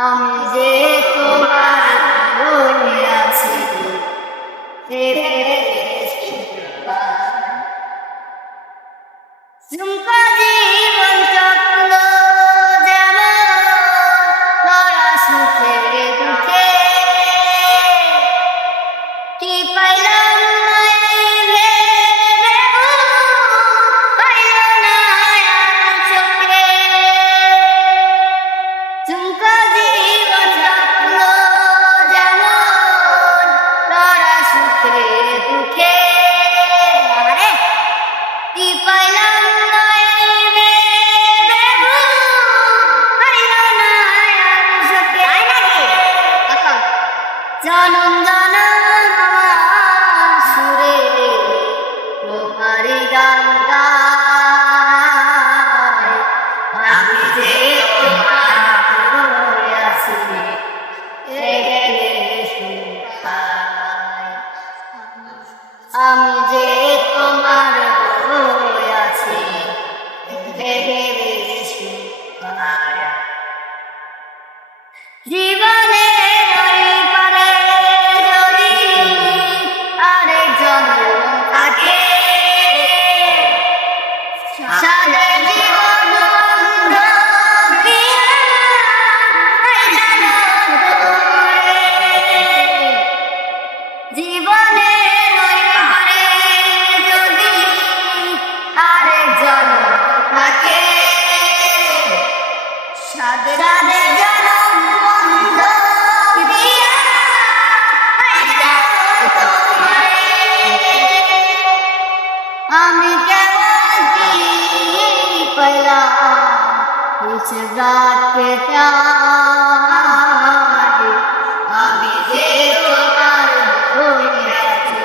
আমি যে তোমার হয়ে আছি ঝুমকা জীবন চক্র যেমন ধরা সুখে দুঃখে কি পাইলাম না পাইল না চোখে ঝুমকা জীবন চক্র যেমন ধরা সুখে দুঃখে কি পাইলাম জনম জনম আমার সুরে তোমারি গান গায় আমি যে তোমার হয়ে আছি আমি যে তোমার হয়ে আছি জীবনে জীবনে যদি আরেকজন থাকে সাদে জনম বন্ধ দিয়া আমি কেমন কি পেলাম इस रात के प्यार আমি যে তোমার হয়ে আছি